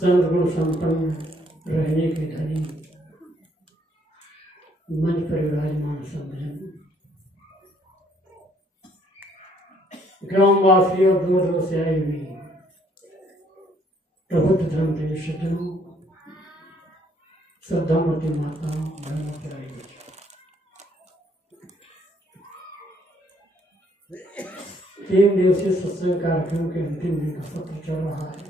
सर्वगुण संपन्न रहने के धनी मंच पर विराजमान सम्मेलन ग्रामवासी और दूर दूर से आए हुए प्रबुद्ध धर्म के सज्जनों, श्रद्धामूर्ति माताओं, बहनों, तीन दिवसीय सत्संग कार्यक्रम के अंतिम दिन का सत्र चल रहा है।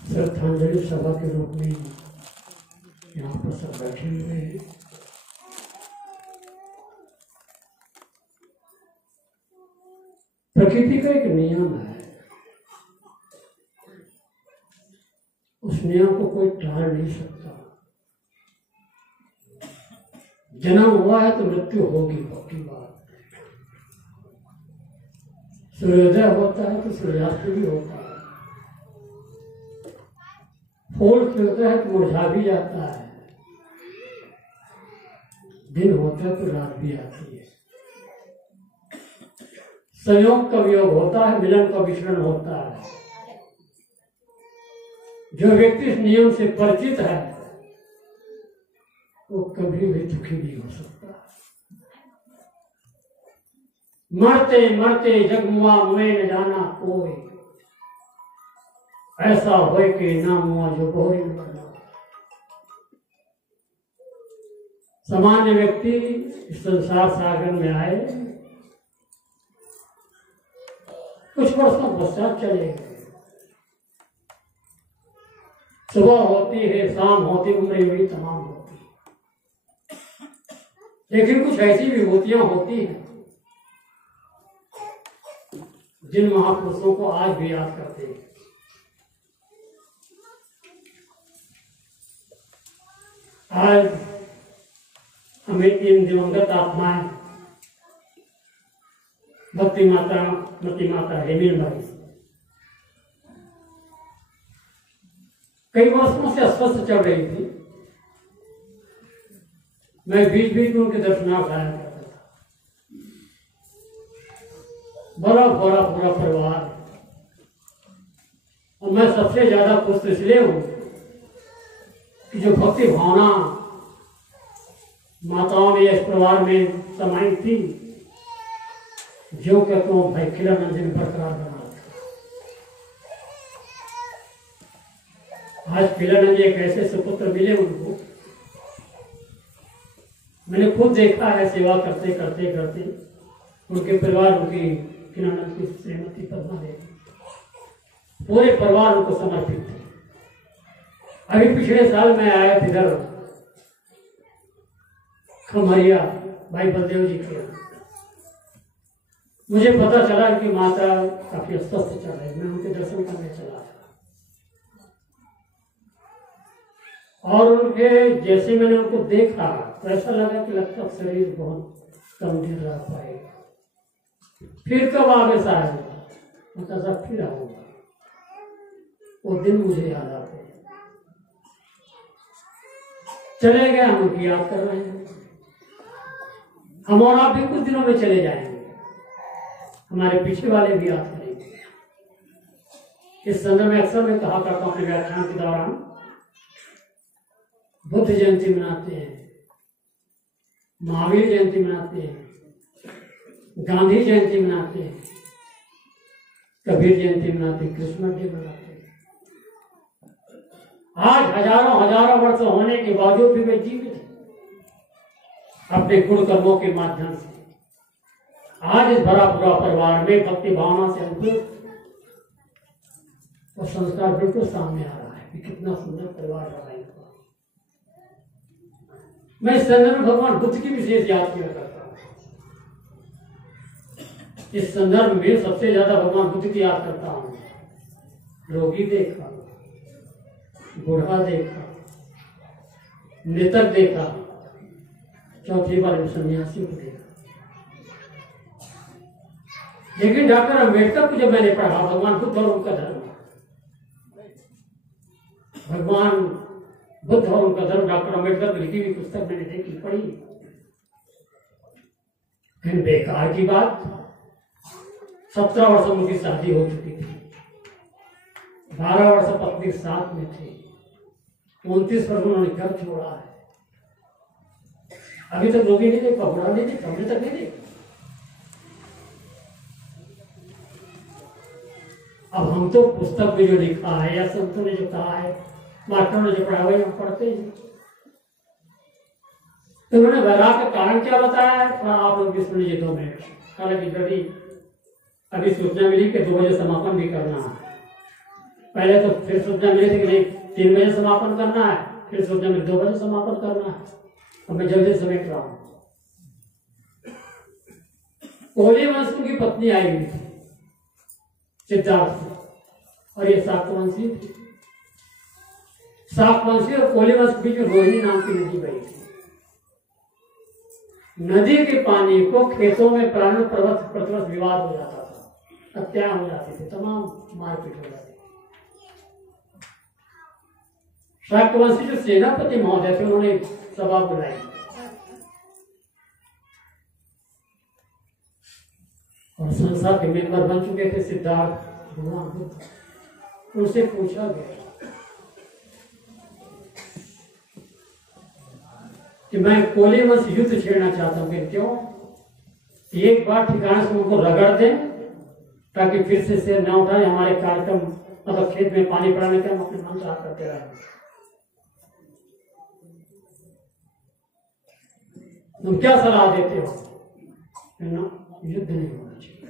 श्रद्धांजलि सभा के रूप में यहाँ पर सब बैठे हुए हैं। प्रकृति का एक नियम है, उस नियम को कोई टाल नहीं सकता। जन्म हुआ है तो मृत्यु होगी, पक्की बात। सूर्योदय होता है तो सूर्यास्त भी होता है। फूल खिलता है तो मुरझा भी जाता है। दिन होता है तो रात भी आती है। संयोग का वियोग होता है, मिलन का विचरण होता है। जो व्यक्ति इस नियम से परिचित है वो कभी भी दुखी नहीं हो सकता। मरते मरते जग मुआ मुए न जाना कोई, ऐसा होए कि ना मुआ जो बोरी न बना। सामान्य व्यक्ति इस संसार सागर में आए, कुछ वर्षों पश्चात चले गए। सुबह होती है, शाम होती, उम्र भी तमाम होती है। लेकिन कुछ ऐसी विभूतियां होती हैं जिन महापुरुषों को आज भी याद करते हैं। आज हमें इन दिवंगत आत्माएं भक्ति माता, मती माता हेमिल भाई कई वर्षों से अस्वस्थ चल रही थी। मैं बीच बीच में उनके दर्शनार्थ आया करता था। बड़ा बड़ा पूरा परिवार। और मैं सबसे ज्यादा खुश इसलिए हूं कि जो भक्ति भावना माताओं ने इस परिवार में समाई थी, जो कहते हो भाई खिलानंद जी ने बरकरार बना रखा। आज खिलानंद जी एक ऐसे सुपुत्र मिले उनको, मैंने खुद देखा है सेवा करते करते करते उनके परिवार, उनकी खिलानंद की श्रीमती पद्मा देवी, पूरे परिवार उनको समर्पित थे। अभी पिछले साल मैं आया इधर खमरिया भाई बलदेव जी के, मुझे पता चला कि माता काफी अस्वस्थ चल रही, मैं उनके दर्शन करने चला और उनके जैसे मैंने उनको देखा तो ऐसा लगा कि लगता शरीर बहुत कमजोर रह पाएगा। फिर कब आगे से आएगा, मतलब फिर आऊंगा। वो दिन मुझे याद आते हैं। चले गए, हम उनकी याद कर रहे हैं। हम और आप भी कुछ दिनों में चले जाएंगे, हमारे पीछे वाले भी याद करेंगे। इस संदर्भ में अक्सर मैं कहा करता हूं अपने व्याख्यान के दौरान, बुद्ध जयंती मनाते हैं, महावीर जयंती मनाते हैं, गांधी जयंती मनाते हैं, कबीर जयंती मनाते हैं, कृष्ण जयंती मनाते हैं। आज हजारों हजारों वर्ष होने के बावजूद भी वे जीवित हैं अपने गुण कर्मों के माध्यम से। आज इस भरा पूरा परिवार में भक्ति भावना से अंकुरित और संस्कार बिल्कुल सामने आ रहा है कि कितना सुंदर परिवार रहा है। मैं इस संदर्भ में भगवान बुद्ध की विशेष याद किया करता हूँ। इस संदर्भ में सबसे ज्यादा भगवान बुद्ध की याद करता हूँ। रोगी देखा, बूढ़ा देखा, मृतक देखा, चौथी बार सन्यासी को देखा। लेकिन डॉक्टर अम्बेडकर को जब मैंने पढ़ा, भगवान बुद्ध और उनका धर्म, भगवान बुद्ध और उनका धर्म, डॉक्टर अम्बेडकर की लिखी हुई पुस्तक मैंने देखी, पढ़ी। फिर बेकार की बात, 17 वर्ष उनकी शादी हो चुकी थी, 12 वर्ष पत्नी साथ में थी, 29 वर्ष उन्होंने घर छोड़ा है। अभी तक रोगी नहीं देखा, बुढ़ा नहीं देखा, अभी तक नहीं देखा। अब हम तो पुस्तक में जो लिखा है या संतों ने जो कहा है, मास्टरों ने जो पढ़ा हुआ हम पढ़ते हैं। तो उन्होंने वैराग का कारण क्या बताया है, थोड़ा आप लोग भी सुन लीजिए 2 मिनट। हालांकि जल्दी अभी सूचना मिली कि 2 बजे समापन भी करना है। पहले तो फिर सूचना मिली थी कि नहीं 3 बजे समापन करना है, फिर सूचना मिली 2 बजे समापन करना है। अब मैं जल्दी समेट रहा हूं। कोहली वंश की पत्नी आई हुई थी सिद्धार्थ, और ये शाक्यवंशी थी। शाक्यवंशी और कोहली वंश के बीच में रोहिणी नाम की नदी बही थी। नदी के पानी को खेतों में प्राणों प्रतिवर्ष विवाद हो जाता था, हत्या हो जाती थी, तमाम मारपीट हो जाती थी। शाक्यवंशी जो सेनापति महोदय थे, उन्होंने सभा बुलाई और संसद के मेंबर बन चुके थे सिद्धार्थ भगवान बुद्ध। उनसे पूछा गया कि मैं कोहली वंश युद्ध छेड़ना चाहता हूं, कि क्यों? एक बार ठिकाने से उनको रगड़ दें ताकि फिर से सिर न उठाए, हमारे कार्यक्रम मतलब खेत में पानी पड़ाने के हम अपने मन चाह करते रहे। तुम क्या सलाह देते हो? युद्ध नहीं होना चाहिए।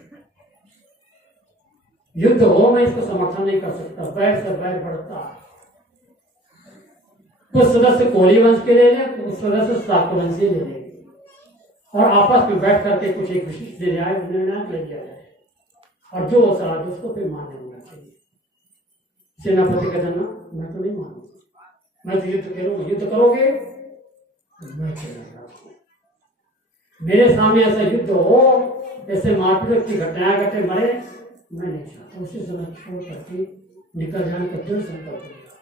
युद्ध हो, मैं इसको समर्थन नहीं कर सकता। बैर से बैर बढ़ता है। कुछ सदस्य कोहली वंश के ले लें, कुछ सदस्य शाक्यवंशी ले लें, और आपस में बैठ करके कुछ एक विशिष्ट निर्णय ले लिया जाए, और जो सलाह उसको फिर मान्य होना चाहिए। सेनापति का जन्म मैं तो नहीं मानूंगा, मैं तो युद्ध करूंगा। युद्ध करोगे मैं चला, मेरे सामने ऐसा युद्ध हो, ऐसे मारपीट की घटनाएं घटे, मरे, मैं नहीं चाहता। उसी समय छोड़ करके निकल जाने का दृढ़ संकल्प लिया।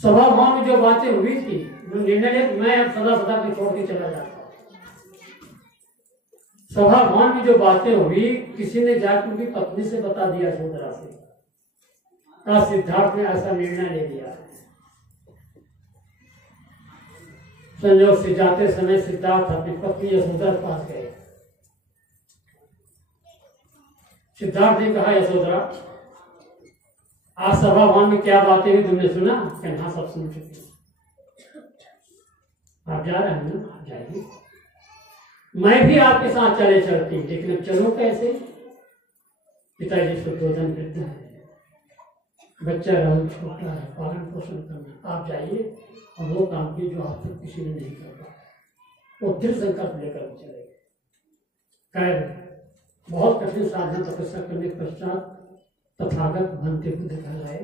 सभा में जो बातें हुई थी, निर्णय लिया मैं अब सदा सदा के छोड़ के चला जाता हूं। सभागान में जो बातें हुई, किसी ने जाकर उनकी पत्नी से बता दिया यशोधरा से। सिद्धार्थ ने ऐसा निर्णय ले लिया। संयोग से जाते समय सिद्धार्थ अपनी पत्नी यशोधरा के पास गए। सिद्धार्थ ने कहा, यशोधरा, आज सभागान में क्या बातें हुई तुमने सुना? हाँ, सब सुन चुके। आप जा रहे हैं ना? आप जाइए, मैं भी आपके साथ चले चलती, लेकिन अब चलो कैसे? पिताजी शुद्धोधन वृद्ध है, बच्चा राहुल छोटा है, पालन पोषण करना। आप जाइए और वो काम की जो आप तक किसी ने नहीं कर पाया। वो दृढ़ संकल्प लेकर चले गए। खैर, बहुत कठिन साधना तपस्या करने के पश्चात तथागत बनते बुद्ध कहलाए।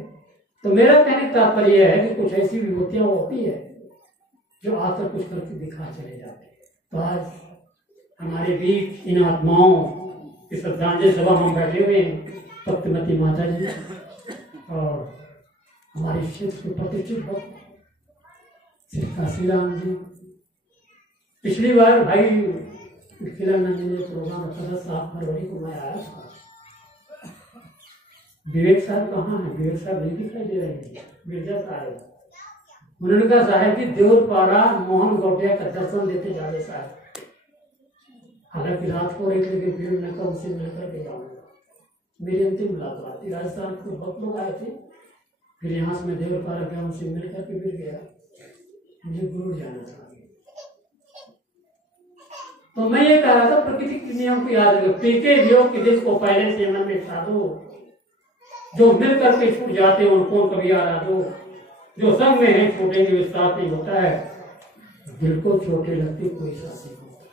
तो मेरा कहने का तात्पर्य है कि कुछ ऐसी विभूतियां होती है जो आकर कुछ करके दिखा चले जाते हैं। तो आज हमारे बीच इन आत्माओं की श्रद्धांजलि सभा हम बैठे हुए हैं, भक्तिमती माता जी और हमारे क्षेत्र के प्रतिष्ठित भक्त श्री काशीराम जी। पिछली बार भाई किलानंद जी ने प्रोग्राम रखा था, 7 फरवरी को मैं आया था। विवेक साहब कहाँ है? विवेक साहब नहीं दिखाई दे रहे हैं। मिर्जा साहब, उन्होंने कहा साहब कि देवरपाड़ा मोहन गौटिया का दर्शन देते जा रहे साहब। हालांकि रात को एक लेकिन भीड़ न कर उनसे मिलकर के जाऊंगा। मेरी अंतिम मुलाकात थी। राजस्थान के बहुत लोग आए थे, फिर यहाँ से मैं देवरपाड़ा गया, उनसे मिलकर के फिर गया। मुझे गुरु जाना था। तो मैं ये कह रहा था, प्रकृति के नियम को याद रखो। पीके योग के दिल को पहले से मन में साधो, जो मिल करके छूट जाते हैं उनको कभी आ रहा जो संग में है छूटेंगे विश्वास नहीं होता है। दिल को छोटे लगते कोई साथ नहीं होता।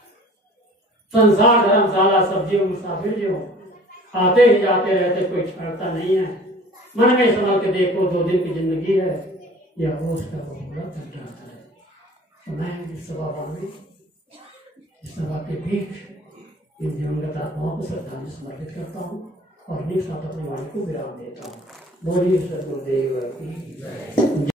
संसार धर्मशाला सब्जियों मुसाफिर जो आते ही जाते रहते, कोई छाड़ता नहीं है। मन में संभाल के देखो, 2 दिन की जिंदगी है, या रोज का वो पूरा थक जाता है। तो मैं इस सभा के बीच इन दिवंगत आत्माओं को श्रद्धांजलि समर्पित करता हूँ और अपने साथ अपने वाणी को विराम देता हूँ। बोलिए सद्गुरुदेव की जय।